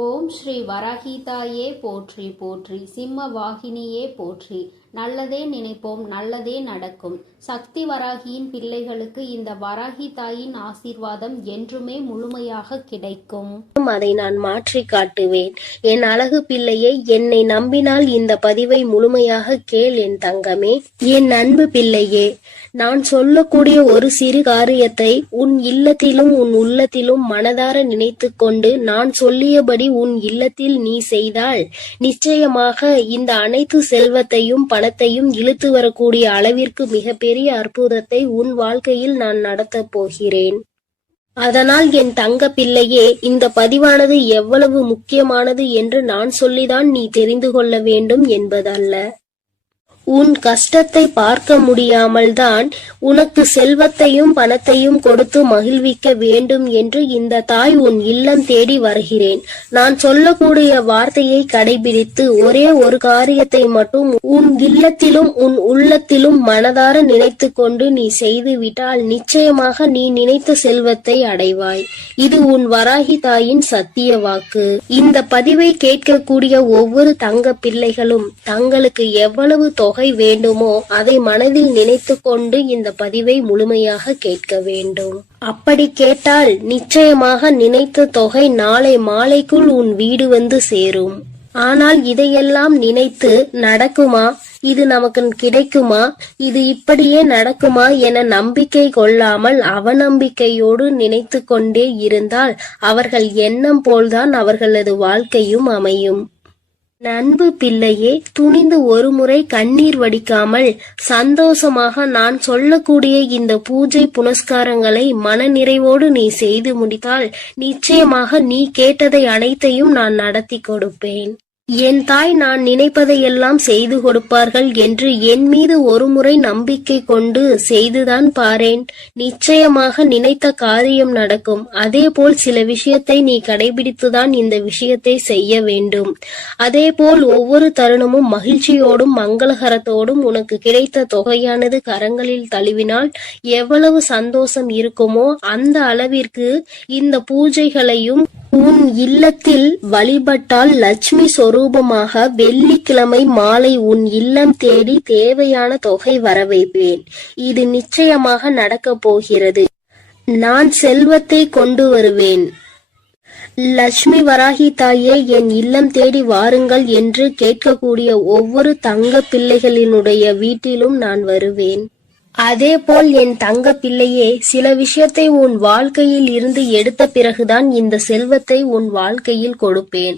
ஓம் ஸ்ரீ வரஹீதாயே போற்றி போற்றி, சிம்ம வாகினியே போற்றி. நல்லதே நினைப்போம், நல்லதே நடக்கும். சக்தி வராகியின் பிள்ளைகளுக்கு இந்த வராகி தாயின் ஆசீர்வாதம் என்றுமே முழுமையாக கிடைக்கும். அதை நான் மாற்றி காட்டுவேன். என் அழகு பிள்ளையை, என்னை நம்பினால் இந்த பதிவை முழுமையாக கேள் என் தங்கமே. என் அன்பு பிள்ளையே, நான் சொல்லக்கூடிய ஒரு சிறு காரியத்தை உன் இல்லத்திலும் உன் உள்ளத்திலும் மனதார நினைத்து கொண்டு நான் சொல்லியபடி உன் இல்லத்தில் நீ செய்தால் நிச்சயமாக இந்த அனைத்து செல்வத்தையும் பணத்தையும் இழுத்து வரக்கூடிய அளவிற்கு மிகப்பெரிய அற்புதத்தை உன் வாழ்க்கையில் நான் நடத்தப் போகிறேன். அதனால் என் தங்க பிள்ளையே, இந்த பதிவானது எவ்வளவு முக்கியமானது என்று நான் சொல்லிதான் நீ தெரிந்து கொள்ள வேண்டும் என்பதல்ல. உன் கஷ்டத்தை பார்க்க முடியாமல் தான் உனக்கு செல்வத்தையும் பணத்தையும் கொடுத்து மகிழ்விக்க வேண்டும் என்று இந்த தாய் உன் இல்லம் தேடி வருகிறேன். நான் சொல்லக்கூடிய வார்த்தையை கடைபிடித்து ஒரே ஒரு காரியத்தை மட்டும் உன் இல்லத்திலும் உன் உள்ளத்திலும் மனதார நினைத்து கொண்டு நீ செய்து விட்டால் நிச்சயமாக நீ நினைத்த செல்வத்தை அடைவாய். இது உன் வராகி தாயின் சத்திய வாக்கு. இந்த பதிவை கேட்கக்கூடிய ஒவ்வொரு தங்க பிள்ளைகளும் தங்களுக்கு எவ்வளவு தொகை வேண்டுமோ அதை மனதில் நினைத்து கொண்டு இந்த பதிவை முழுமையாக கேட்க வேண்டும். அப்படி கேட்டால் நிச்சயமாக நினைத்த தொகை நாளை மாலைக்குள் உன் வீடு வந்து சேரும். ஆனால் இதையெல்லாம் நினைத்து நடக்குமா, இது நமக்கு கிடைக்குமா, இது இப்படியே நடக்குமா என நம்பிக்கை கொள்ளாமல் அவநம்பிக்கையோடு நினைத்து கொண்டே இருந்தால் அவர்கள் எண்ணம் போல்தான் அவர்களது வாழ்க்கையும் அமையும். அன்பு பிள்ளையே, துணிந்து ஒரு முறை கண்ணீர் வடிக்காமல் சந்தோஷமாக நான் சொல்லக்கூடிய இந்த பூஜை புனஸ்காரங்களை மன நிறைவோடு நீ செய்து முடித்தால் நிச்சயமாக நீ கேட்டதை அனைத்தையும் நான் நடத்தி கொடுப்பேன். என் தாய் நான் நினைப்பதையெல்லாம் செய்து கொடுப்பார்கள் என்று என் மீது ஒரு முறை நம்பிக்கை கொண்டு செய்துதான் பாரேன். நிச்சயமாக நினைத்த காரியம் நடக்கும். அதே போல் சில விஷயத்தை நீ கடைபிடித்துதான் இந்த விஷயத்தை செய்ய வேண்டும். அதே போல் ஒவ்வொரு தருணமும் மகிழ்ச்சியோடும் மங்களகரத்தோடும் உனக்கு கிடைத்த தொகையானது கரங்களில் தழுவினால் எவ்வளவு சந்தோஷம் இருக்குமோ அந்த அளவிற்கு இந்த பூஜைகளையும் உன் இல்லத்தில் வழிபட்டால் லட்சுமி சொரூபமாக வெள்ளிக்கிழமை மாலை உன் இல்லம் தேடி தேவையான தொகை வர வைப்பேன். இது நிச்சயமாக நடக்கப் போகிறது. நான் செல்வத்தை கொண்டு வருவேன். லட்சுமி வராகி தாயே, என் இல்லம் தேடி வாருங்கள் என்று கேட்கக்கூடிய ஒவ்வொரு தங்க பிள்ளைகளினுடைய வீட்டிலும் நான் வருவேன். அதே போல் என் தங்க பிள்ளையே, சில விஷயத்தை உன் வாழ்க்கையில் இருந்து எடுத்த பிறகுதான் இந்த செல்வத்தை உன் வாழ்க்கையில் கொடுப்பேன்.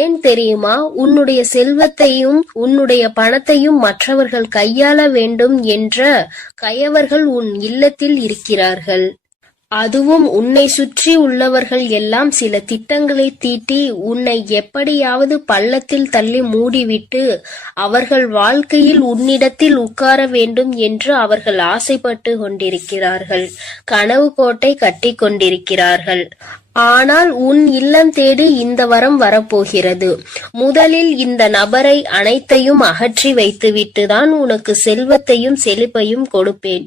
ஏன் தெரியுமா? உன்னுடைய செல்வத்தையும் உன்னுடைய பணத்தையும் மற்றவர்கள் கையாள வேண்டும் என்ற கயவர்கள் உன் இல்லத்தில் இருக்கிறார்கள். அதுவும் உன்னை சுற்றி உள்ளவர்கள் எல்லாம் சில திட்டங்களை தீட்டி உன்னை எப்படியாவது பள்ளத்தில் தள்ளி மூடிவிட்டு அவர்கள் வாழ்க்கையில் உன்னிடத்தில் உட்கார வேண்டும் என்று அவர்கள் ஆசைப்பட்டு கொண்டிருக்கிறார்கள். கனவு கோட்டை கட்டி கொண்டிருக்கிறார்கள். ஆனால் உன் இல்லம் தேடி இந்த வரம் வரப்போகிறது. முதலில் இந்த நபரை அனைத்தையும் அகற்றி வைத்துவிட்டு தான் உனக்கு செல்வத்தையும் செழிப்பையும் கொடுப்பேன்.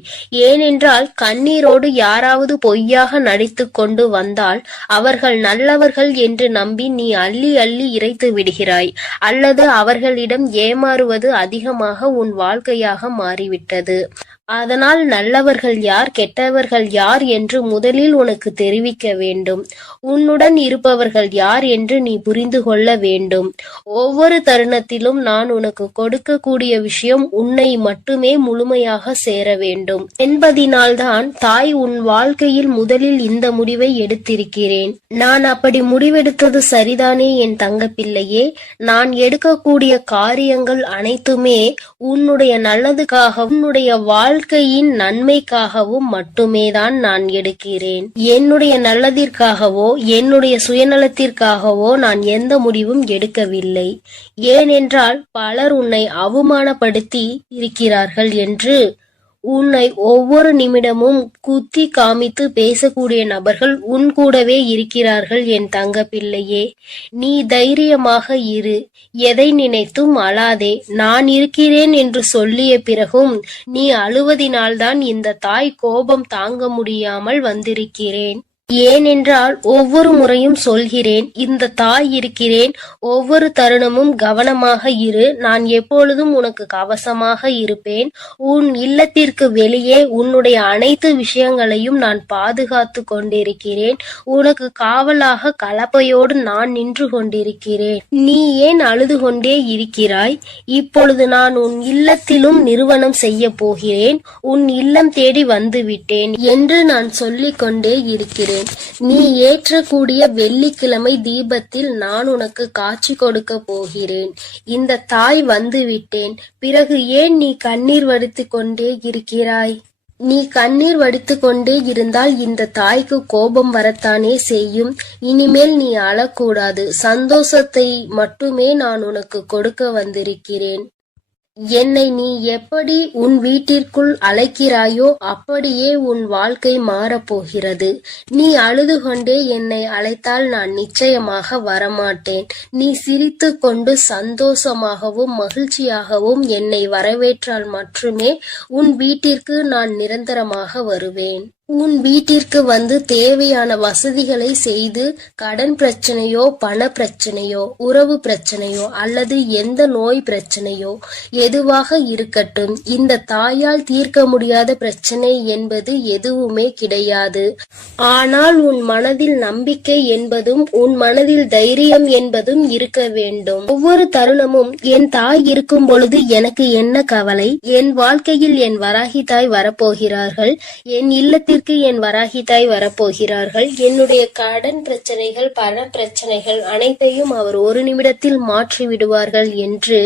ஏனென்றால் கண்ணீரோடு யாராவது பொய்யாக நடித்து கொண்டு வந்தால் அவர்கள் நல்லவர்கள் என்று நம்பி நீ அள்ளி அள்ளி இறைத்து விடுகிறாய். அல்லது அவர்களிடம் ஏமாறுவது அதிகமாக உன் வாழ்க்கையாக மாறிவிட்டது. அதனால் நல்லவர்கள் யார் கெட்டவர்கள் யார் என்று முதலில் உனக்கு தெரிவிக்க வேண்டும். உன்னுடன் இருப்பவர்கள் யார் என்று நீ புரிந்து கொள்ள வேண்டும். ஒவ்வொரு தருணத்திலும் நான் உனக்கு கொடுக்கக்கூடிய விஷயம் உன்னை மட்டுமே முழுமையாக சேர வேண்டும் என்பதினால்தான் தாய் உன் வாழ்க்கையில் முதலில் இந்த முடிவை எடுத்திருக்கிறேன். நான் அப்படி முடிவெடுத்தது சரிதானே என் தங்க பிள்ளையே? நான் எடுக்கக்கூடிய காரியங்கள் அனைத்துமே உன்னுடைய நல்லதுக்காக உன்னுடைய வாழ்க்கையின் நன்மைக்காகவும் மட்டுமேதான் நான் எடுக்கிறேன். என்னுடைய நல்லதிற்காகவோ என்னுடைய சுயநலத்திற்காகவோ நான் எந்த முடிவும் எடுக்கவில்லை. ஏனென்றால் பலர் உன்னை அவமானப்படுத்தி இருக்கிறார்கள் என்று உன்னை ஒவ்வொரு நிமிடமும் குத்தி காமித்து பேசக்கூடிய நபர்கள் உன் கூடவே இருக்கிறார்கள் என் தங்க பிள்ளையே. நீ தைரியமாக இரு. எதை நினைத்தும் அழாதே. நான் இருக்கிறேன் என்று சொல்லிய பிறகும் நீ அழுவதினால்தான் இந்த தாய் கோபம் தாங்க முடியாமல் வந்திருக்கிறேன். ஏனென்றால் ஒவ்வொரு முறையும் சொல்கிறேன், இந்த தாய் இருக்கிறேன், ஒவ்வொரு தருணமும் கவனமாக இரு, நான் எப்பொழுதும் உனக்கு கவசமாக இருப்பேன், உன் இல்லத்திற்கு வெளியே உன்னுடைய அனைத்து விஷயங்களையும் நான் பாதுகாத்து கொண்டிருக்கிறேன், உனக்கு காவலாக கலப்பையோடு நான் நின்று கொண்டிருக்கிறேன். நீ ஏன் அழுது கொண்டே இருக்கிறாய்? இப்பொழுது நான் உன் இல்லத்திலும் நிறுவனம் செய்ய போகிறேன், உன் இல்லம் தேடி வந்துவிட்டேன் என்று நான் சொல்லிக் கொண்டே இருக்கிறேன். நீ ஏற்றக்கூடிய வெள்ளிக்கிழமை தீபத்தில் நான் உனக்கு காட்சி கொடுக்க போகிறேன். இந்த தாய் வந்து விட்டேன். பிறகு ஏன் நீ கண்ணீர் வடித்துக் கொண்டே இருக்கிறாய்? நீ கண்ணீர் வடித்துக் கொண்டே இருந்தால் இந்த தாய்க்கு கோபம் வரத்தானே செய்யும். இனிமேல் நீ அழக்கூடாது. சந்தோஷத்தை மட்டுமே நான் உனக்கு கொடுக்க வந்திருக்கிறேன். என்னை நீ எப்படி உன் வீட்டிற்குள் அழைக்கிறாயோ அப்படியே உன் வாழ்க்கை மாறப்போகிறது. நீ அழுது கொண்டே என்னை அழைத்தால் நான் நிச்சயமாக வரமாட்டேன். நீ சிரித்து கொண்டு சந்தோஷமாகவும் மகிழ்ச்சியாகவும் என்னை வரவேற்றால் மட்டுமே உன் வீட்டிற்கு நான் நிரந்தரமாக வருவேன். உன் வீட்டிற்கு வந்து தேவையான வசதிகளை செய்து கடன் பிரச்சனையோ பண பிரச்சனையோ உறவு பிரச்சனையோ அல்லது எந்த நோய் பிரச்சனையோ எதுவாக இருக்கட்டும், இந்த தாயால் தீர்க்க முடியாத பிரச்சனை என்பது எதுவுமே கிடையாது. ஆனால் உன் மனதில் நம்பிக்கை என்பதும் உன் மனதில் தைரியம் என்பதும் இருக்க வேண்டும். ஒவ்வொரு தருணமும் என் தாய் இருக்கும் பொழுது எனக்கு என்ன கவலை? என் வாழ்க்கையில் என் வராகி தாய் வரப்போகிறார்கள், என் இல்லத்தில் என் வராகி தாய் வரப்போகிறார்கள். என்னுடைய கடன் பிரச்சனைகள் பண பிரச்சனைகள் அனைத்தையும் அவர் ஒரு நிமிடத்தில் மாற்றி விடுவார்கள் என்று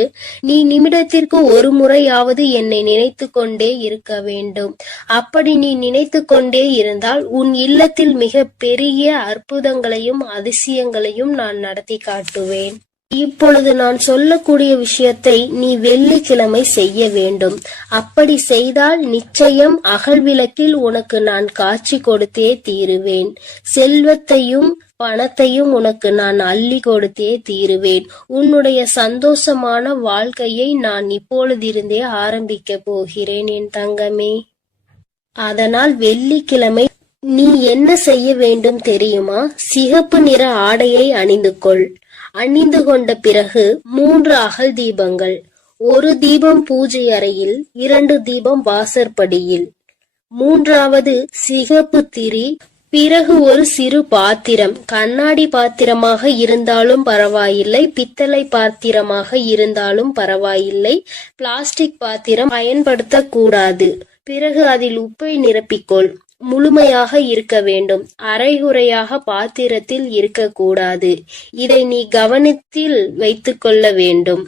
நீ நிமிடத்திற்கு ஒரு முறையாவது என்னை நினைத்து கொண்டே இருக்க வேண்டும். அப்படி நீ நினைத்து கொண்டே இருந்தால் உன் இல்லத்தில் மிக பெரிய அற்புதங்களையும் அதிசயங்களையும் நான் நடத்தி காட்டுவேன். இப்பொழுது நான் சொல்லக்கூடிய விஷயத்தை நீ வெள்ளிக்கிழமை செய்ய வேண்டும். அப்படி செய்தால் நிச்சயம் அகல்விளக்கில் உனக்கு நான் காட்சி கொடுத்தே தீருவேன். செல்வத்தையும் பணத்தையும் உனக்கு நான் அள்ளி கொடுத்தே தீருவேன். உன்னுடைய சந்தோஷமான வாழ்க்கையை நான் இப்பொழுதிருந்தே ஆரம்பிக்க போகிறேன் என் தங்கமே. அதனால் வெள்ளிக்கிழமை நீ என்ன செய்ய வேண்டும் தெரியுமா? சிகப்பு நிற ஆடையை அணிந்து கொள். அணிந்து கொண்ட பிறகு 3 அகல் தீபங்கள், 1 தீபம் பூஜை அறையில், 2 தீபம் வாசற்படியில், 3வது சிகப்பு திரி. பிறகு ஒரு சிறு பாத்திரம், கண்ணாடி பாத்திரமாக இருந்தாலும் பரவாயில்லை, பித்தளை பாத்திரமாக இருந்தாலும் பரவாயில்லை, பிளாஸ்டிக் பாத்திரம் பயன்படுத்தக்கூடாது. பிறகு அதில் உப்பை நிரப்பிக்கொள். முழுமையாக இருக்க வேண்டும், அரைகுறையாக பாத்திரத்தில் இருக்கக்கூடாது. இதை நீ கவனத்தில் வைத்துக் கொள்ள வேண்டும்.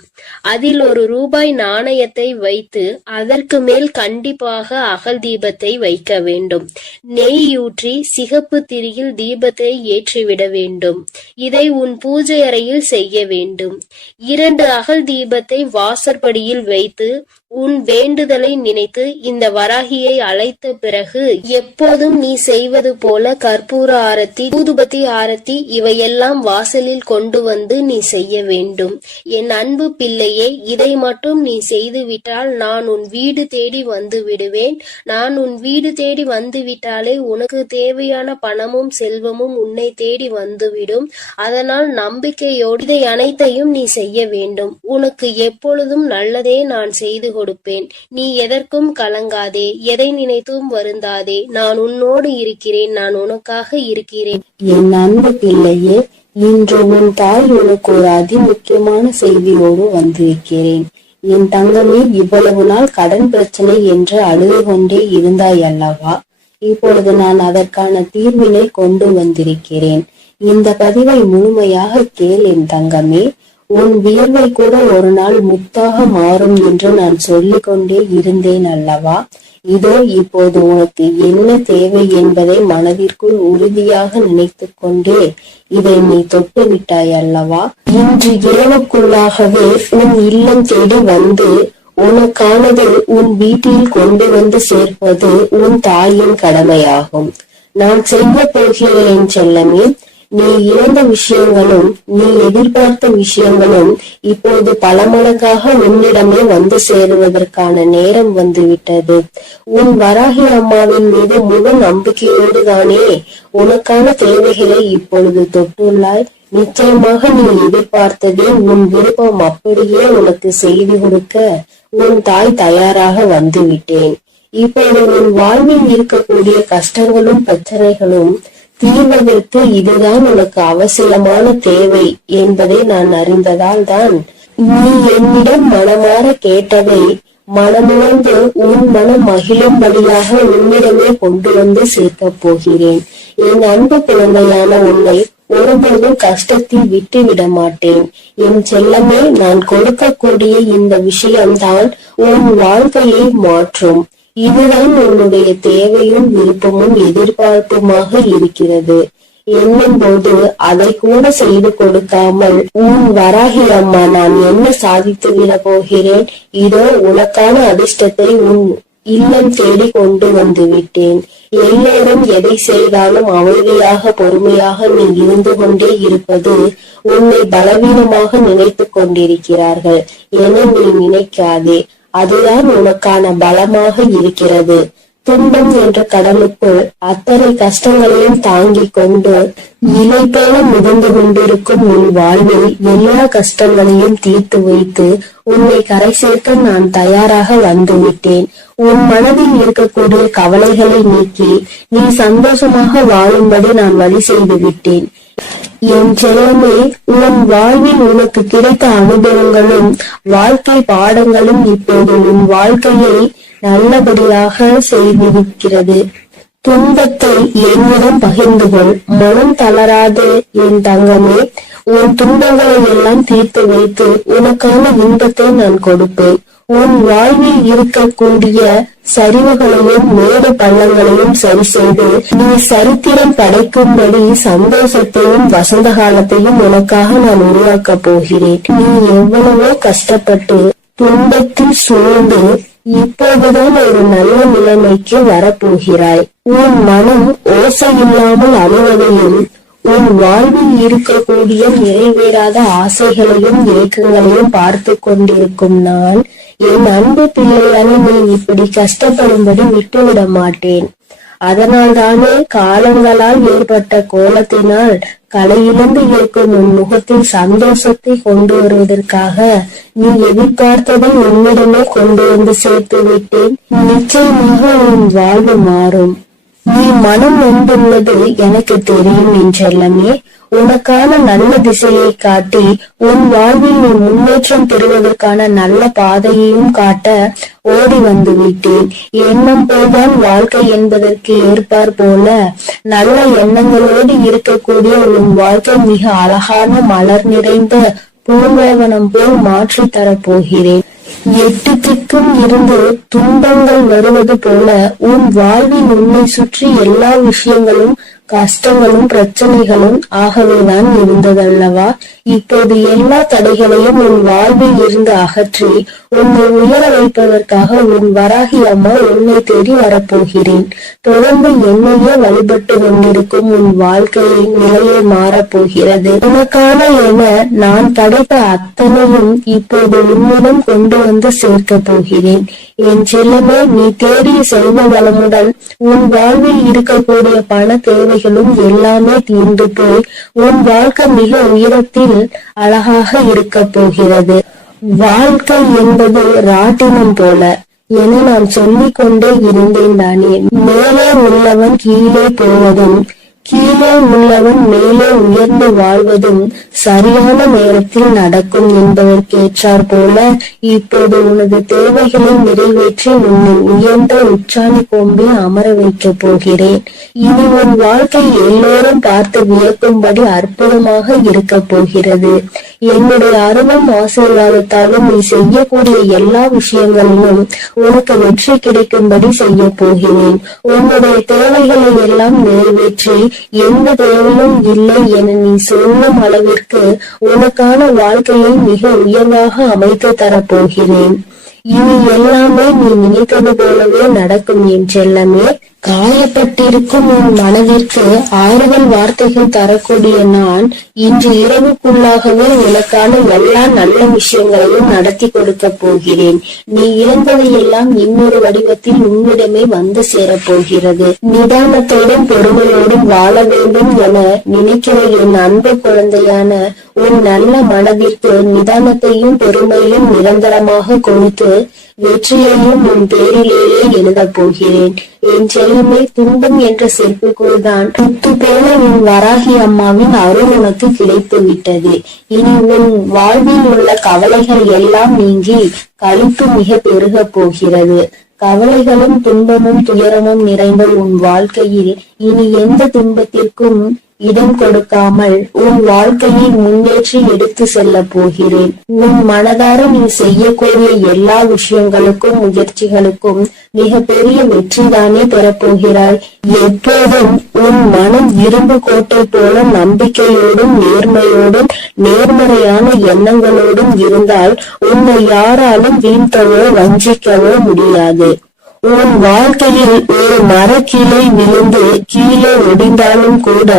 அதில் ₹1 நாணயத்தை வைத்து அதற்கு மேல் கண்டிப்பாக அகல் தீபத்தை வைக்க வேண்டும். நெய்யூற்றி சிகப்பு திரியில் தீபத்தை ஏற்றிவிட வேண்டும். இதை உன் பூஜை அறையில் செய்ய வேண்டும். 2 அகல் தீபத்தை வாசற்படியில் வைத்து உன் வேண்டுதலை நினைத்து இந்த வராகியை அழைத்த பிறகு எப்போதும் நீ செய்வது போல கற்பூர ஆரத்தி, ஊதுபத்தி ஆரத்தி இவையெல்லாம் வாசலில் கொண்டு வந்து நீ செய்ய வேண்டும். என் அன்பு பிள்ளையே, இதை மட்டும் நீ செய்துவிட்டால் நான் உன் வீடு தேடி வந்து விடுவேன். நான் உன் வீடு தேடி வந்து விட்டாலே உனக்கு தேவையான பணமும் செல்வமும் உன்னை தேடி வந்துவிடும். அதனால் நம்பிக்கையோடு இதை அனைத்தையும் நீ செய்ய வேண்டும். உனக்கு எப்பொழுதும் நல்லதே நான் செய்து கொடுப்பேன். நீ எதற்கும் கலங்காதே, எதை நினைத்தும் வருந்தாதே. நான் உன்னோடு இருக்கிறேன், நான் உனக்காக இருக்கிறேன். என் அன்பு பிள்ளையே, இன்று உன் தாய் உனக்கு ஒரு அதிமுக்கியமான செய்தியோடு வந்திருக்கிறேன். என் தங்கமே, இவ்வளவு நாள் கடன் பிரச்சனை என்று அழுது கொண்டே இருந்தாய் அல்லவா? இப்பொழுது நான் அதற்கான தீர்வினை கொண்டு வந்திருக்கிறேன். இந்த பதிவை முழுமையாக கேள் என் தங்கமே. உன் வியர்வை கூட ஒரு நாள் முத்தாக மாறும் என்று நான் சொல்லிக் கொண்டே இருந்தேன் அல்லவா? இதோ இப்போது உனக்கு என்ன தேவை என்பதை மனதிற்குள் உறுதியாக நினைத்து கொண்டே இதை நீ தொட்டு விட்டாய் அல்லவா? இன்று இரவுக்குள்ளாகவே உன் இல்லம் தேடி வந்து உனக்கானது உன் வீட்டில் கொண்டு வந்து சேர்ப்பது உன் தாயின் கடமையாகும். நான் செய்ய போகிறேன் செல்லமே. நீ இழந்த விஷயங்களும் நீ எதிர்பார்த்த விஷயங்களும் இப்போது பல மடங்காக உன்னிடமே வந்து சேருவதற்கான நேரம் வந்துவிட்டது. உன் வராகி அம்மாவின் மீது முழு நம்பிக்கையோடு தானே உனக்கான தேவைகளை இப்பொழுது தொட்டுள்ளாய். நிச்சயமாக நீ எதிர்பார்த்ததே உன் விருப்பம் அப்படியே உனக்கு செய்து கொடுக்க உன் தாய் தயாராக வந்துவிட்டேன். இப்போது உன் வாழ்வில் இருக்கக்கூடிய கஷ்டங்களும் பிரச்சனைகளும் தீர்வதற்கு இதுதான் உனக்கு அவசியமான தேவை என்பதை நான் அறிந்ததால் தான் நீ என்னிடம் மனமாற கேட்டதை மனமுணர்ந்து உன் மனம் மகிழும்படியாக உன்னிடமே கொண்டு வந்து சேர்க்கப் போகிறேன். என் அன்பு குழந்தையான உன்னை ஒருபோதும் கஷ்டத்தில் விட்டு விட மாட்டேன். என் செல்லமே, நான் கொடுக்கக்கூடிய இந்த விஷயம்தான் உன் வாழ்க்கையை மாற்றும். இதுதான் உன்னுடைய தேவையும் விருப்பமும் எதிர்பார்ப்புமாக இருக்கிறது என்னும் போது அதை கூட செய்து கொடுக்காமல் உன் வராகி அம்மா நான் என்ன சாதித்து விட போகிறேன், இதோ உனக்கான அதிர்ஷ்டத்தை உன் இல்லம் தேடி கொண்டு வந்து விட்டேன். எல்லோரும் எதை செய்தாலும் அமைதியாக பொறுமையாக நீ இருந்து கொண்டே இருப்பது உன்னை பலவீனமாக நினைத்து கொண்டிருக்கிறார்கள் என நீ நினைக்காதே. அதுதான் உனக்கான பலமாக இருக்கிறது. துன்பம் என்ற கடலுக்குள் அத்தனை கஷ்டங்களையும் தாங்கிக் கொண்டு இலை போல மிதந்து கொண்டிருக்கும் உன் வாழ்வில் எல்லா கஷ்டங்களையும் தீர்த்து வைத்து உன்னை கரை சேர்க்க நான் தயாராக வந்துவிட்டேன். உன் மனதில் இருக்கக்கூடிய கவலைகளை நீக்கி நீ சந்தோஷமாக வாழும்படி நான் வழி செய்து விட்டேன். என் செல்லமே, உன் வாழ்வில் உனக்கு கிடைத்த அனுபவங்களும் வாழ்க்கை பாடங்களும் இப்போது உன் வாழ்க்கையை நல்லபடியாக செய்திருக்கிறது. துன்பத்தை என்னிடம் பகிர்ந்து கொள், மனம் தளராது என் தங்கமே. உன் துன்பங்களை எல்லாம் தீர்த்து வைத்து உனக்கான இன்பத்தை நான் கொடுப்பேன். உன் வாழ்வில் இருக்கக்கூடிய சரிவுகளையும் மேடு பள்ளங்களையும் சரி செய்து நீ சரித்திரம் படைக்கும்படி சந்தோஷத்தையும் வசந்த காலத்தையும் உனக்காக நான் உருவாக்க போகிறேன். நீ எவ்வளவோ கஷ்டப்பட்டு துன்பத்தில் சூழ்ந்து இப்போதுதான் ஒரு நல்ல நிலைமைக்கு வரப்போகிறாய். உன் மனம் ஓசை இல்லாமல் அழுவதையும் உன் வாழ்வில் இருக்கக்கூடிய நிறைவேறாத ஆசைகளையும் ஏக்கங்களையும் பார்த்து கொண்டிருக்கும் நான் என் அன்பு பிள்ளையான நீ இப்படி கஷ்டப்படும்படி விட்டுவிட மாட்டேன். அதனால் தானே காலங்களால் ஏற்பட்ட கோலத்தினால் கலையிழந்து இருக்கும் உன் முகத்தில் சந்தோஷத்தை கொண்டு வருவதற்காக நீ எதிர்பார்த்ததை உன்னிடமே கொண்டு வந்து சேர்த்து விட்டேன். நிச்சயமாக உன் வாழ்வு மாறும். நீ மனம் நொந்துள்ளது எனக்கு தெரியும் என்றெல்லாமே. உனக்கான நல்ல திசையை காட்டி உன் வாழ்வில் நீ முன்னேற்றம் பெறுவதற்கான நல்ல பாதையையும் காட்ட ஓடி வந்து விட்டேன். எண்ணம் போல்தான் வாழ்க்கை என்பதற்கு ஏற்பார் போல நல்ல எண்ணங்களோடு இருக்கக்கூடிய உன் வாழ்க்கை மிக அழகான மலர் நிறைந்த பூங்கவனம் போல் மாற்றி தரப்போகிறேன். எட்டு திக்கும் இருந்து துன்பங்கள் வருவது போல உன் வாழ்வில் உன்னை சுற்றி எல்லா விஷயங்களும் கஷ்டங்களும் பிரச்சனைகளும் ஆகவேதான் இருந்ததல்லவா? இப்போது எல்லா தடைகளையும் உன் வாழ்வில் இருந்து அகற்றி உன்னை உயர வைப்பதற்காக உன் வராகி அம்மா உன்னை தேடி வரப்போகிறேன். தொடர்ந்து என்னையே வழிபட்டு கொண்டிருக்கும் உன் வாழ்க்கையின் நிலையை மாறப்போகிறது. உனக்கான என நான் படைத்த அத்தனையும் இப்போது உன்னிடம் கொண்டு வந்து சேர்க்க போகிறேன். என் செல்லமே, நீ தேடிய செல்வ வளமுடன் உன் வாழ்வில் இருக்கக்கூடிய பண தேவைகளும் எல்லாமே தீர்ந்து போய் உன் வாழ்க்கை மிக உயரத்தில் அழகாக இருக்க போகிறது. வாழ்க்கை என்பது ராட்டினம் போல என நான் சொல்லிக் கொண்டே இருந்தேன் தானே. மேலே உள்ளவன் கீழே போவதும் கீழே உள்ளவன் மேலே உயர்ந்து வாழ்வதும் சரியான நேரத்தில் நடக்கும் என்பதற்கேற்றார் போல இப்போது உனது தேவைகளை நிறைவேற்றி உன்னை உயர்ந்த உச்சாணி கொம்பில் அமர வைக்க போகிறேன். இனி உன் வாழ்க்கை எல்லோரும் பார்த்து வியக்கும்படி அற்புதமாக இருக்க போகிறது. என்னுடைய அருளும் ஆசீர்வாதத்தாலும் நீ செய்யக்கூடிய எல்லா விஷயங்களிலும் உனக்கு வெற்றி கிடைக்கும்படி செய்ய போகிறேன். உன்னுடைய தேவைகளை எல்லாம் நிறைவேற்றி எந்த தேவையும் இல்லை என நீ சொல்லும் அளவிற்கு உனக்கான வாழ்க்கையை மிக உயர்வாக அமைத்து தரப்போகிறேன். இனி எல்லாமே நீ நினைத்தது போலவே நடக்கும் என் செல்லமே. காயப்பட்டிருக்கும் உன் மனதிற்கு ஆறுதல் வார்த்தைகள் தரக்கூடிய நான் இன்று இரவுக்குள்ளாகவே உனக்கான எல்லா நல்ல விஷயங்களையும் நடத்தி கொடுக்க போகிறேன். நீ இழந்ததையெல்லாம் இன்னொரு வடிவத்தில் உன்னிடமே வந்து சேரப்போகிறது. நிதானத்தோடும் பொறுமையோடும் வாழ வேண்டும் என நினைக்கிற என் அன்பு குழந்தையான உன் நல்ல மனதிற்கு நிதானத்தையும் பொறுமையும் நிரந்தரமாக கொடுத்து வெற்றியையும் உன் பேரிலேயே எழுதப் போகிறேன். என் செல்லுமே, துன்பம் என்ற செருப்புக்குள்தான் முத்து போல உன் வராகி அம்மாவின் அருள் உனக்கு கிடைத்து விட்டது. இனி உன் வாழ்வில் உள்ள கவலைகள் எல்லாம் நீங்கி களிப்பு மிக பெருக போகிறது. கவலைகளும் துன்பமும் துயரமும் நிறைந்த உன் வாழ்க்கையில் இனி எந்த துன்பத்திற்கும் இடம் கொடுக்காமல் உன் வாழ்க்கையை முன்னேற்றி எடுத்து செல்ல போகிறேன். உன் மனதார நீ செய்யக்கூடிய எல்லா விஷயங்களுக்கும் முயற்சிகளுக்கும் மிக பெரிய வெற்றிதானே பெறப்போகிறாய். எப்போதும் உன் மனம் இரும்பு கோட்டை போல நம்பிக்கையோடும் நேர்மையோடும் நேர்மறையான எண்ணங்களோடும் இருந்தால் உன்னை யாராலும் வீழ்த்தவோ வஞ்சிக்கவோ முடியாது. உன் வாழ்க்கையில் ஒரு மரக்கிளை விழுந்து கீழே ஒடிந்தாலும் கூட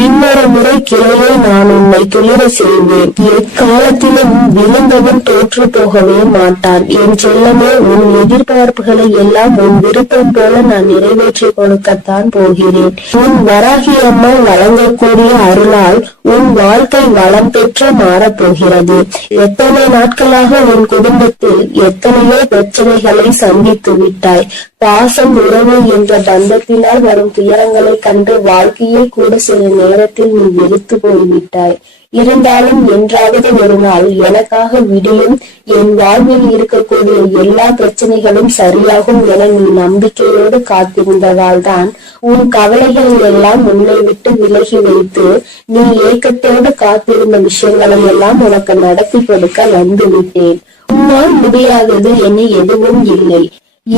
இன்னொரு முறை கிளையை நான் உன்னை துளிர செய்வேன். எக்காலத்திலும் விழுந்தவன் தோற்று போகவே மாட்டான். என் செல்லமே, உன் எதிர்பார்ப்புகளை எல்லாம் உன் விருப்பம் போல நான் நிறைவேற்றி கொடுக்கத்தான் போகிறேன். உன் வராகி அம்மா வழங்கக்கூடிய அருளால் உன் வாழ்க்கை வளம் பெற்று மாறப்போகிறது. எத்தனை நாட்களாக உன் குடும்பத்தில் எத்தனையோ பிரச்சனைகளை சந்தித்து விட்டாய். பாசம், உறவு என்ற பந்தத்தினால் வரும் துயரங்களை கண்டு வாழ்க்கையை கூட சில நேரத்தில் நீ வெறுத்து போய்விட்டாய். இருந்தாலும் என்றாவது ஒரு நாள் எனக்காக விடியும், என் வாழ்வில் இருக்கக்கூடிய எல்லா பிரச்சனைகளும் சரியாகும் என நீ நம்பிக்கையோடு காத்திருந்ததால் தான் உன் கவலைகள் எல்லாம் உன்னை விட்டு விலகி வைத்து நீ ஏக்கத்தோடு காத்திருந்த விஷயங்களை எல்லாம் உனக்கு நடத்தி கொடுக்க வந்துவிட்டேன். உன்னால் முடியாதது என எதுவும் இல்லை.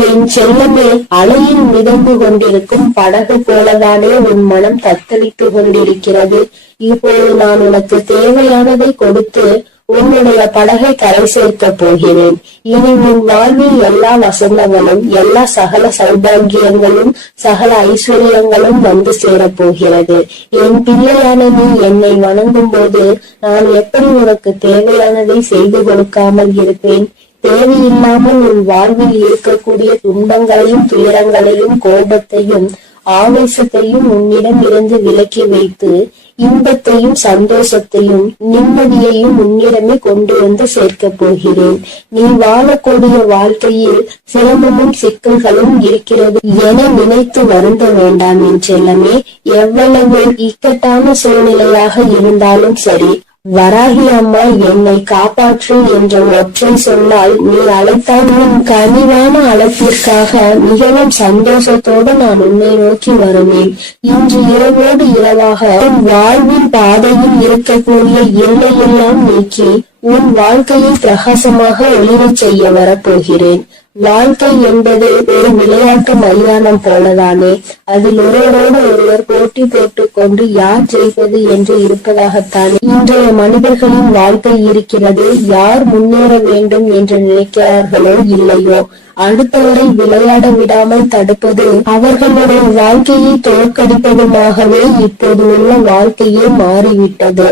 என் செல்லமே, அலையில் மிதந்து கொண்டிருக்கும் படகு போலதானே உன் மனம் தத்தளித்து கொண்டிருக்கிறது. இப்போது நான் உனக்கு தேவையானதை கொடுத்து உன்னுடைய படகை கரை சேர்க்க போகிறேன். இனி உன் வாழ்வில் எல்லா வசந்தங்களும் எல்லா சகல சௌபாகியங்களும் சகல ஐஸ்வர்யங்களும் வந்து சேரப் போகிறது. என் பிள்ளையான நீ என்னை வணங்கும் போது நான் எப்படி உனக்கு தேவையானதை செய்து கொடுக்காமல் இருப்பேன்? தேவையில்லாமல் உன் வாழ்வில் இருக்கக்கூடிய துன்பங்களையும் துயரங்களையும் கோபத்தையும் ஆவேசத்தையும் உன்னிடம் இருந்து விலக்கி வைத்து இன்பத்தையும் சந்தோஷத்தையும் நிம்மதியையும் உன்னிடமே கொண்டு வந்து சேர்க்க போகிறேன். நீ வாழக்கூடிய வாழ்க்கையில் சிரமமும் சிக்கல்களும் இருக்கிறது என நினைத்து வருந்த வேண்டாம் என் செல்லமே. எவ்வளவு இக்கட்டான சூழ்நிலையாக இருந்தாலும் சரி, வராகி அம்மா என்னை காப்பாற்று என்ற ஒற்றை சொன்னால் நீ அழைத்தால் உன் கனிவான அழைப்பிற்காக மிகவும் சந்தோஷத்தோடு நான் உன்னை நோக்கி வருவேன். இன்று இரவோடு இரவாக உன் வாழ்வின் பாதையில் இருக்கக்கூடிய எல்லையெல்லாம் நீக்கி உன் வாழ்க்கையை பிரகாசமாக ஒளிரச் செய்ய வரப்போகிறேன். வாழ்க்கை என்பது ஒரு விளையாட்டு மைதானம் போலதானே. அதில் ஒருவரோடு ஒருவர் போட்டி போட்டுக் கொண்டு யார் ஜெயிப்பது என்று இருப்பதாகத்தானே இன்றைய மனிதர்களின் வாழ்க்கை இருக்கிறது. யார் முன்னேற வேண்டும் என்று நினைக்கிறார்களோ இல்லையோ, அடுத்தவரை விளையாட விடாமல் தடுப்பது அவர்களுடைய வாழ்க்கையை தோற்கடிப்பதுமாகவே இப்போது உள்ள வாழ்க்கையே மாறிவிட்டது.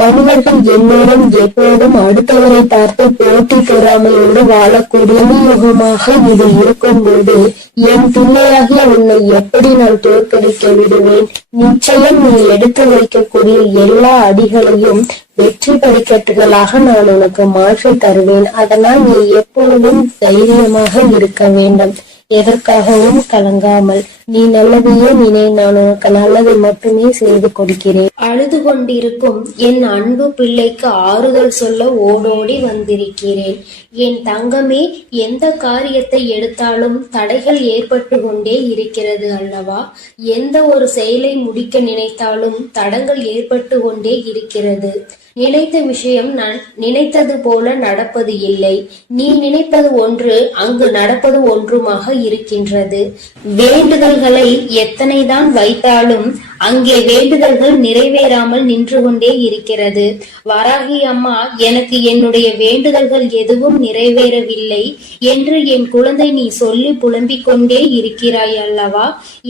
மனிதர்கள் எல்லோரும் எப்போதும் அடுத்தவரை பார்த்து போட்டி பொறாமையோடு வாழக்கூடிய யுகமாக இது இருக்கும் போது என் பிள்ளையாகிய உன்னை எப்படி நான் தோற்கடிக்க விடுவேன்? நிச்சயம் நீ எடுத்து வைக்கக்கூடிய எல்லா அடிகளையும் வெற்றி படிக்கட்டுகளாக நான் உனக்கு மாற்றி தருவேன். அதனால் நீ எப்பொழுதும் தைரியமாக இருக்க வேண்டும். எதற்காகவும் கலங்காமல் நீ நல்லதையே நினை. நான் உனக்கு நல்லதை மட்டுமே செய்து கொடுக்கிறேன். அழுது கொண்டிருக்கும் என் அன்பு பிள்ளைக்கு ஆறுதல் சொல்ல ஓடோடி வந்திருக்கிறேன். என் தங்கமே, எந்த காரியத்தை எடுத்தாலும் தடைகள் ஏற்பட்டு கொண்டே இருக்கிறது அல்லவா? எந்த ஒரு செயலை முடிக்க நினைத்தாலும் தடங்கள் ஏற்பட்டு கொண்டே இருக்கிறது. நினைத்த விஷயம் நினைத்தது போல நடப்பது இல்லை. நீ நினைப்பது ஒன்று, அங்கு நடப்பது ஒன்றுமாக இருக்கின்றது. வேண்டுதல்களை எத்தனைதான் வைத்தாலும் அங்கே வேண்டுதல்கள் நிறைவேறாமல் நின்று கொண்டே இருக்கிறது. வராகி அம்மா, எனக்கு என்னுடைய வேண்டுதல்கள் எதுவும் நிறைவேறவில்லை என்று என் குழந்தை நீ சொல்லி புலம்பிக் கொண்டே இருக்கிறாய் அல்லவா?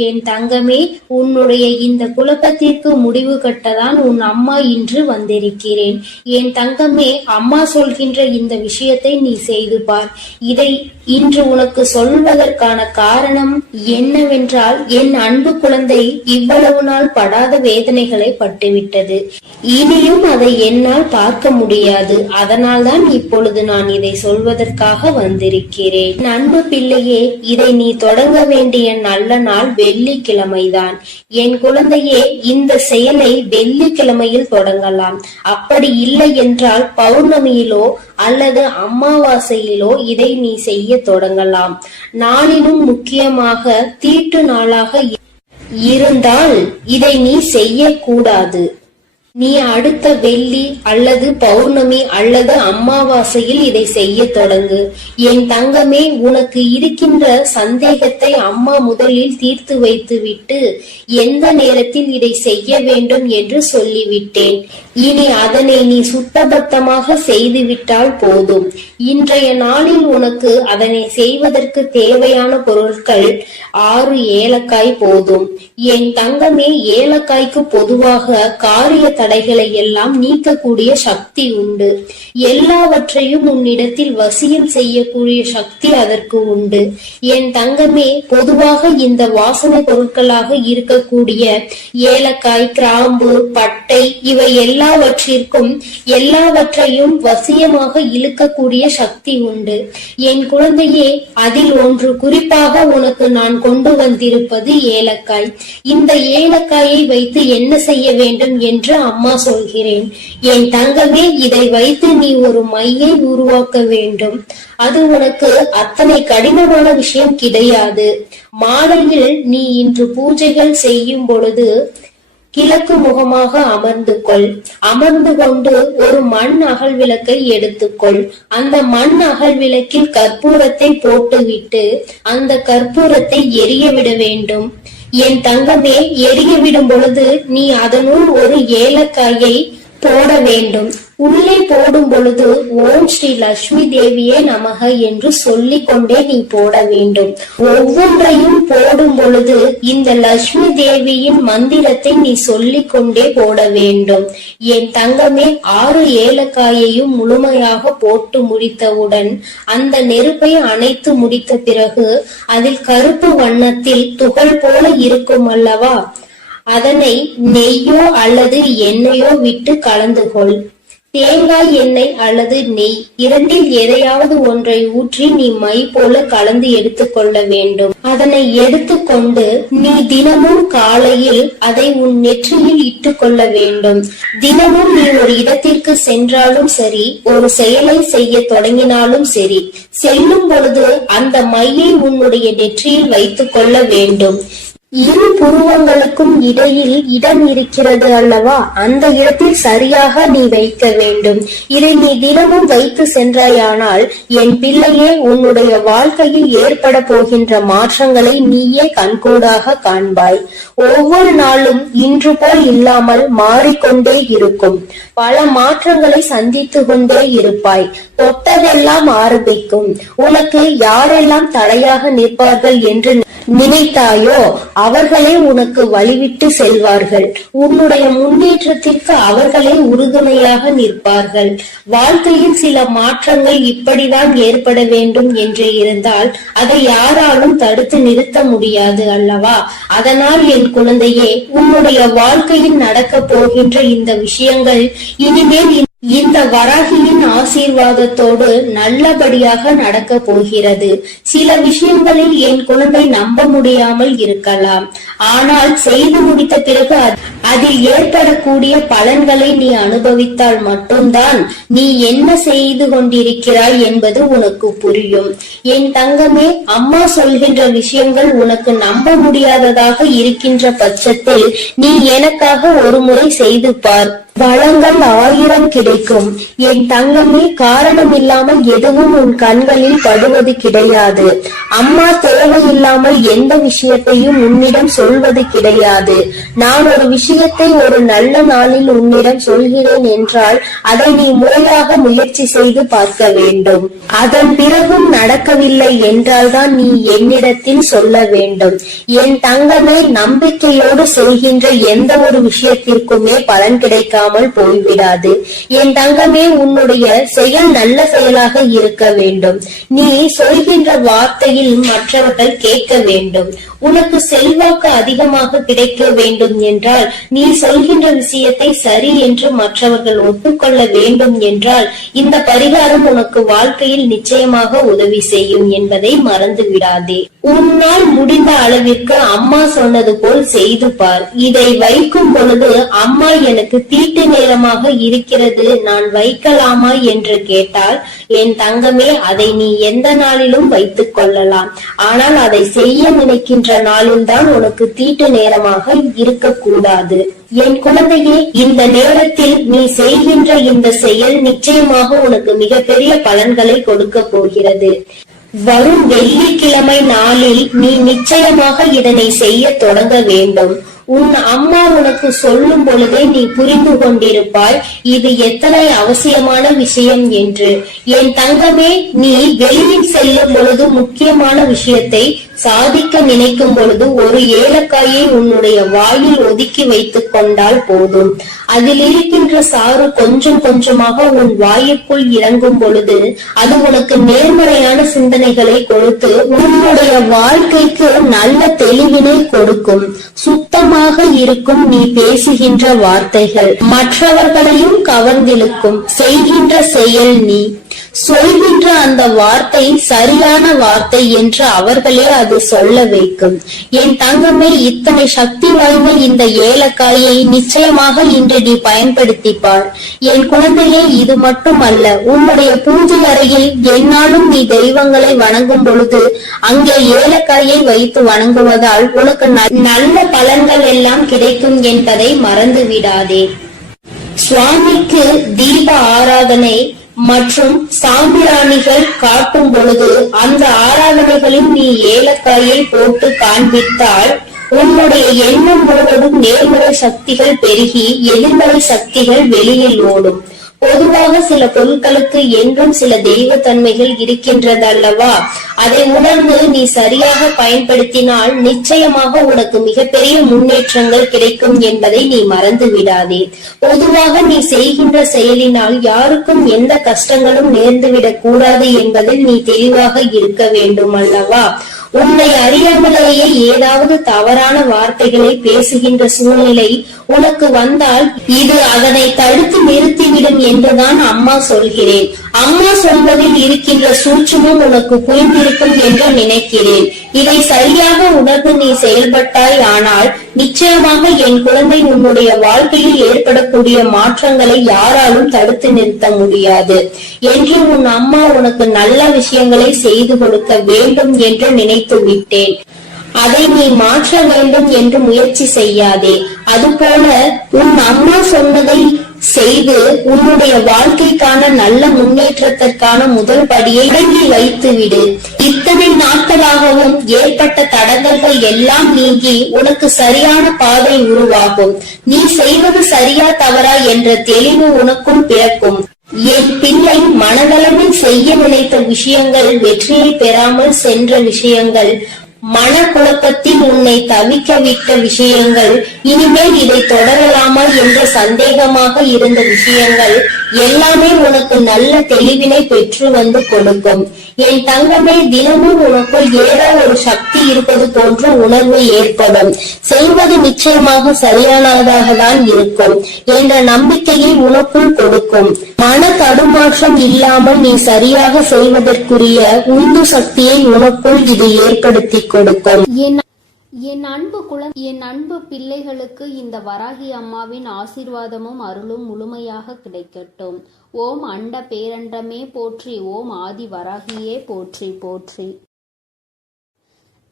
என் தங்கமே, உன்னுடைய இந்த குழப்பத்திற்கு முடிவு கட்டதான் உன் அம்மா இன்று வந்திருக்கிறேன். என் தங்கமே, அம்மா சொல்கின்ற இந்த விஷயத்தை நீ செய்து பார். இதை இன்று உனக்கு சொல்வதற்கான காரணம் என்னவென்றால், என் அன்பு குழந்தை இவ்வளவு நாள் படாத வேதனைகளை பட்டுவிட்டது. இனியும் அதை என்னால் பார்க்க முடியாது. அதனால்தான் இப்பொழுது நான் இதை சொல்வதற்காக வந்திருக்கிறேன். அன்பு பிள்ளையே, இதை நீ தொடங்க வேண்டிய நல்ல நாள் வெள்ளிக்கிழமைதான். என் குழந்தையே, இந்த செயலை வெள்ளிக்கிழமையில் தொடங்கலாம். அப்படி இல்லை என்றால் பௌர்ணமியிலோ அல்லது அமாவாசையிலோ இதை நீ செய்ய தொடங்கலாம். நாளிலும் முக்கியமாக தீட்டு நாளாக இருந்தால் இதை நீ செய்யக்கூடாது. நீ அடுத்த வெள்ளி அல்லது பௌர்ணமி அல்லது அமாவாசையில் இதை செய்ய தொடங்கு. என் தங்கமே, உனக்கு இருக்கின்ற சந்தேகத்தை அம்மா முதலில் தீர்த்து வைத்து விட்டு எந்த நேரத்தில் இதை செய்ய வேண்டும் என்று சொல்லிவிட்டேன். இனி அதனை நீ சுத்தபத்தமாக செய்துவிட்டால் போதும். இன்றைய நாளில் உனக்கு அதனை செய்வதற்கு தேவையான பொருட்கள் 6 ஏலக்காய் போதும். என் தங்கமே, ஏலக்காய்க்கு பொதுவாக காரிய தடைகளை எல்லாம் நீக்கக்கூடிய சக்தி உண்டு. எல்லாவற்றையும் உன்னிடத்தில் வசியம் செய்யக்கூடிய சக்தி அதற்கு உண்டு. என் தங்கமே, பொதுவாக இந்த வாசனை பொருட்களாக இருக்கக்கூடிய ஏலக்காய், கிராம்பு, பட்டை இவை எல்லாவற்றையும் வசியமாக இழுக்கக்கூடிய சக்தி உண்டு. என் குழந்தையே, அதில் ஒன்று குறிப்பாக உனக்கு நான் கொண்டு வந்திருப்பது ஏலக்காய். இந்த ஏலக்காயை வைத்து என்ன செய்ய வேண்டும் என்று அம்மா சொல்கிறேன். என் தங்கமே, இதை வைத்து நீ ஒரு மையை உருவாக்க வேண்டும். அது உனக்கு அத்தனை கடினமான விஷயம் கிடையாது. மாலையில் நீ இன்று பூஜைகள் செய்யும் பொழுது கிழக்கு முகமாக அமர்ந்து கொண்டு ஒரு மண் அகல் விளக்கை எடுத்துக்கொள். அந்த மண் அகல் விளக்கில் கற்பூரத்தை போட்டுவிட்டு அந்த கற்பூரத்தை எரிய விட வேண்டும். என் தங்கமே, எரிய விடும் பொழுது நீ அதனுள் ஒரு ஏலக்காயை போட வேண்டும். உள்ளே போடும் பொழுது ஓம் ஸ்ரீ லட்சுமி தேவியே நமக என்று சொல்லிக் கொண்டே நீ போட வேண்டும். ஒவ்வொன்றையும் போடும் பொழுது இந்த லட்சுமி தேவியின் மந்திரத்தை நீ சொல்லிக் கொண்டே போட வேண்டும். என் தங்கமே, 6 ஏலக்காயையும் முழுமையாக போட்டு முடித்தவுடன் அந்த நெருப்பை அணைத்து முடித்த பிறகு அதில் கருப்பு வண்ணத்தில் துகள் போல இருக்கும் அல்லவா, அதனை நெய்யோ அல்லது எண்ணெயோ விட்டு கலந்து கொள். தேங்காய் எண்ணெய் அல்லது நெய் இரண்டில் எதையாவது ஒன்றை ஊற்றி நீ மை போல கலந்து எடுத்துக்கொள்ள வேண்டும். அதனை எடுத்துக்கொண்டு நீ தினமும் காலையில் அதை உன் நெற்றியில் இட்டுக் கொள்ள வேண்டும். தினமும் நீ ஒரு இடத்திற்கு சென்றாலும் சரி, ஒரு செயலை செய்ய தொடங்கினாலும் சரி, செல்லும் பொழுது அந்த மையை உன்னுடைய நெற்றியில் வைத்துக் கொள்ள வேண்டும். இரு புருவங்களுக்கும் இடையில் இடம் இருக்கிறது அல்லவா, அந்த இடத்தில் சரியாக நீ வைக்க வேண்டும். இதை நீ தினமும் வைத்து சென்றாயானால் என் பிள்ளையே, உன்னுடைய வாழ்க்கையில் ஏற்பட போகின்ற மாற்றங்களை நீயே கண்கூடாக காண்பாய். ஒவ்வொரு நாளும் இன்று போல் இல்லாமல் மாறிக்கொண்டே இருக்கும். பல மாற்றங்களை சந்தித்து கொண்டே இருப்பாய். தொட்டதெல்லாம் ஆரம்பிக்கும். உனக்கு யாரெல்லாம் தடையாக நிற்பார்கள் என்று நினைத்தாயோ அவர்களே உனக்கு வழிவிட்டு செல்வார்கள். உன்னுடைய முன்னேற்றத்திற்கு அவர்களே உறுதுணையாக நிற்பார்கள். வாழ்க்கையில் சில மாற்றங்கள் இப்படிதான் ஏற்பட வேண்டும் என்று இருந்தால் அதை யாராலும் தடுத்து நிறுத்த முடியாது அல்லவா? அதனால் என் குழந்தையே, உன்னுடைய வாழ்க்கையில் நடக்க போகின்ற இந்த விஷயங்கள் இனிமேல் இந்த வராகியின் ஆசீர்வாதத்தோடு நல்லபடியாக நடக்க போகிறது. சில விஷயங்களில் என் குழந்தை நம்ப முடியாமல் இருக்கலாம். ஆனால் செய்து முடித்த பிறகு அதில் ஏற்படக்கூடிய பலன்களை நீ அனுபவித்தால் மட்டும்தான் நீ என்ன செய்து கொண்டிருக்கிறாய் என்பது உனக்கு புரியும். என் தங்கமே, அம்மா சொல்கின்ற விஷயங்கள் உனக்கு நம்ப முடியாததாக இருக்கின்ற பட்சத்தில் நீ எனக்காக ஒரு முறை செய்து பார். வளங்கள் 1000 கிடைக்கும். என் தங்கமே, காரணம் இல்லாமல் எதுவும் உன் கண்களில் படுவது கிடையாது. அம்மா தேவையில்லாமல் எந்த விஷயத்தையும் உன்னிடம் சொல்வது கிடையாது. நான் ஒரு விஷயத்தை ஒரு நல்ல நாளில் உன்னிடம் சொல்கிறேன் என்றால் அதை நீ முறையாக முயற்சி செய்து பார்க்க வேண்டும். அதன் பிறகும் நடக்கவில்லை என்றால்தான் நீ என்னிடத்தில் சொல்ல வேண்டும். என் தங்கமே, நம்பிக்கையோடு செய்கின்ற எந்த ஒரு விஷயத்திற்குமே பலன் கிடைக்காமல் போய்விடாது. என் தங்கமே, உன்னுடைய செயல் நல்ல செயலாக இருக்க வேண்டும். நீ சொல்கின்ற வார்த்தையில் மற்றவர்கள் கேட்க வேண்டும். உனக்கு செல்வாக்கு அதிகமாக கிடைக்க வேண்டும் என்றால், நீ சொல்கின்ற விஷயத்தை சரி என்று மற்றவர்கள் ஒப்புக்கொள்ள வேண்டும் என்றால், இந்த பரிகாரம் உனக்கு வாழ்க்கையில் நிச்சயமாக உதவி செய்யும் என்பதை மறந்து விடாதே. உன்னால் முடிந்த அளவிற்கு அம்மா சொன்னது போல் செய்து பார். இதை வைக்கும் பொழுது அம்மா எனக்கு தீட்டு நேரமாக இருக்கிறது, நான் வைக்கலாமா என்று கேட்டால், என் தங்கமே, அதை நீ எந்த நாளிலும் வைத்துக் கொள்ளலாம். ஆனால் அதை செய்ய நினைக்கின்ற நாளில்தான் உனக்கு தீட்டு நேரமாக இருக்கக்கூடாது. என் குழந்தையே, இந்த நேரத்தில் நீ செய்கின்ற இந்த செயல் நிச்சயமாக உனக்கு மிகப்பெரிய பலன்களை கொடுக்க போகிறது. வரும் வெள்ளிக்கிழமை நாளில் நீ நிச்சயமாக இதனை செய்ய தொடங்க வேண்டும். உன் அம்மா உனக்கு சொல்லும் பொழுதே நீ புரிந்து கொண்டிருப்பாய் இது எத்தனை அவசியமான விஷயம் என்று. என் தங்கமே, நீ வெளியில் செல்லும் பொழுது முக்கியமான விஷயத்தை சாதிக்க நினைக்கும் பொழுது ஒரு ஏலக்காயை உன்னுடைய வாயில் ஒதுக்கி வைத்துக் கொண்டால் போதும். அதில் இருக்கின்ற சாறு கொஞ்சம் கொஞ்சமாக உன் வாயுக்குள் இறங்கும் பொழுது அது உனக்கு நேர்மறையான சிந்தனைகளை கொடுத்து உன்னுடைய வாழ்க்கைக்கு நல்ல தெளிவினை கொடுக்கும். சுத்தமாக இருக்கும் நீ பேசுகின்ற வார்த்தைகள் மற்றவர்களையும் கவர்ந்திழுக்கும். செய்கின்ற செயல் நீ சொல்கின்ற அந்த வார்த்தை சரியான வார்த்தை என்று அவர்களே அது சொல்ல வைக்கும். என் தங்கமே, இத்தனை சக்தி வாய்ந்த இந்த ஏலக்காயை நிச்சயமாக இன்று நீ பயன்படுத்திப்பார். என் குழந்தையே, இது மட்டுமல்ல, உன்னுடைய பூஜை அறையில் எந்நாளும் நீ தெய்வங்களை வணங்கும் பொழுது அங்கே ஏலக்காயை வைத்து வணங்குவதால் உனக்கு நல்ல பலன்கள் எல்லாம் கிடைக்கும் என்பதை மறந்து விடாதே. சுவாமிக்கு தீப ஆராதனை மற்றும் சாம்பிராணிகள் காட்டும் பொழுது அந்த ஆராதனைகளில் நீ ஏலக்காயை போட்டு காண்பித்தால் உன்னுடைய எண்ணம் முழுவதும் நேர்மறை சக்திகள் பெருகி எதிர்மறை சக்திகள் வெளியில் ஓடும். பொதுவாக சில பொருட்களுக்கு என்றும் சில தெய்வ தன்மைகள் இருக்கின்றதல்லவா? அதை உணர்ந்து நீ சரியாக பயன்படுத்தினால் நிச்சயமாக உனக்கு மிகப்பெரிய முன்னேற்றங்கள் கிடைக்கும் என்பதை நீ மறந்து விடாதே. பொதுவாக நீ செய்கின்ற செயலினால் யாருக்கும் எந்த கஷ்டங்களும் நேர்ந்துவிடக் கூடாது என்பதில் நீ தெளிவாக இருக்க வேண்டும் அல்லவா? உன்னை அறியாமலேயே ஏதாவது தவறான வார்த்தைகளை பேசுகின்ற சூழ்நிலை உனக்கு வந்தால் இது அதனை தடுத்து நிறுத்திவிடும் என்றுதான் அம்மா சொல்கிறேன். அம்மா சொல்வதில் இருக்கின்ற சூட்சுமம் உனக்கு புரிந்திருக்கும் என்று நினைக்கிறேன். இதை சரியாக உணர்ந்து நீ செயல்பட்டாய் ஆனால் நிச்சயமாக என் குழந்தை உன்னுடைய வாழ்க்கையில் ஏற்படக்கூடிய மாற்றங்களை யாராலும் தடுத்து நிறுத்த முடியாது என்று உன் அம்மா உனக்கு நல்ல விஷயங்களை செய்து கொடுக்க வேண்டும் என்று நினைத்து விட்டேன். அதை நீ மாற்ற வேண்டும் என்று முயற்சி செய்யாதே. அதுபோல உன் அம்மா சொன்னதை செய்து உன்னுடைய வாழ்க்கைக்கான நல்ல முன்னேற்றத்திற்கான முதல் படியை தொடங்கி வைத்து விடு. இத்தனை நாட்களாகவும் ஏற்பட்ட தடங்கல்கள் எல்லாம் நீங்கி உனக்கு சரியான பாதை உருவாகும். நீ செய்வது சரியா தவறா என்ற தெளிவு உனக்கும் பிறக்கும். என் பிள்ளை, மனதளவில் செய்ய நினைத்த விஷயங்கள் வெற்றியை பெறாமல் சென்ற விஷயங்கள், மனக்குழப்பத்தில் உன்னை தவிக்க விட்ட விஷயங்கள், இனிமேல் இதை தொடரலாமா என்ற சந்தேகமாக இருந்த விஷயங்கள் எல்லாமே உனக்கு நல்ல தெளிவினை பெற்று வந்து கொடுக்கும். என் தங்கமே, தினமும் உனக்குள் ஏதோ ஒரு சக்தி இருப்பது போன்ற உணர்வு ஏற்படும். செய்வது நிச்சயமாக சரியானதாக தான் இருக்கும் என்ற நம்பிக்கையை உனக்குள் கொடுக்கும். மன தடுமாற்றம் இல்லாமல் நீ சரியாக செய்வதற்குரிய உந்து சக்தியை உனக்குள் இது ஏற்படுத்தி கொடுக்கும். என் அன்பு பிள்ளைகளுக்கு இந்த வராகி அம்மாவின் ஆசீர்வாதமும் அருளும் முழுமையாக கிடைக்கட்டும். ஓம் அண்ட பேரண்டமே போற்றி, ஓம் ஆதி வராகியே போற்றி போற்றி.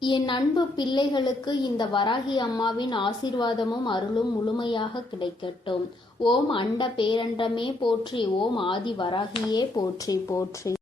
என் அன்பு பிள்ளைகளுக்கு இந்த வராகி அம்மாவின் ஆசீர்வாதமும் அருளும் முழுமையாக கிடைக்கட்டும். ஓம் அண்ட பேரண்டமே போற்றி. ஓம் ஆதி வராகியே போற்றி போற்றி.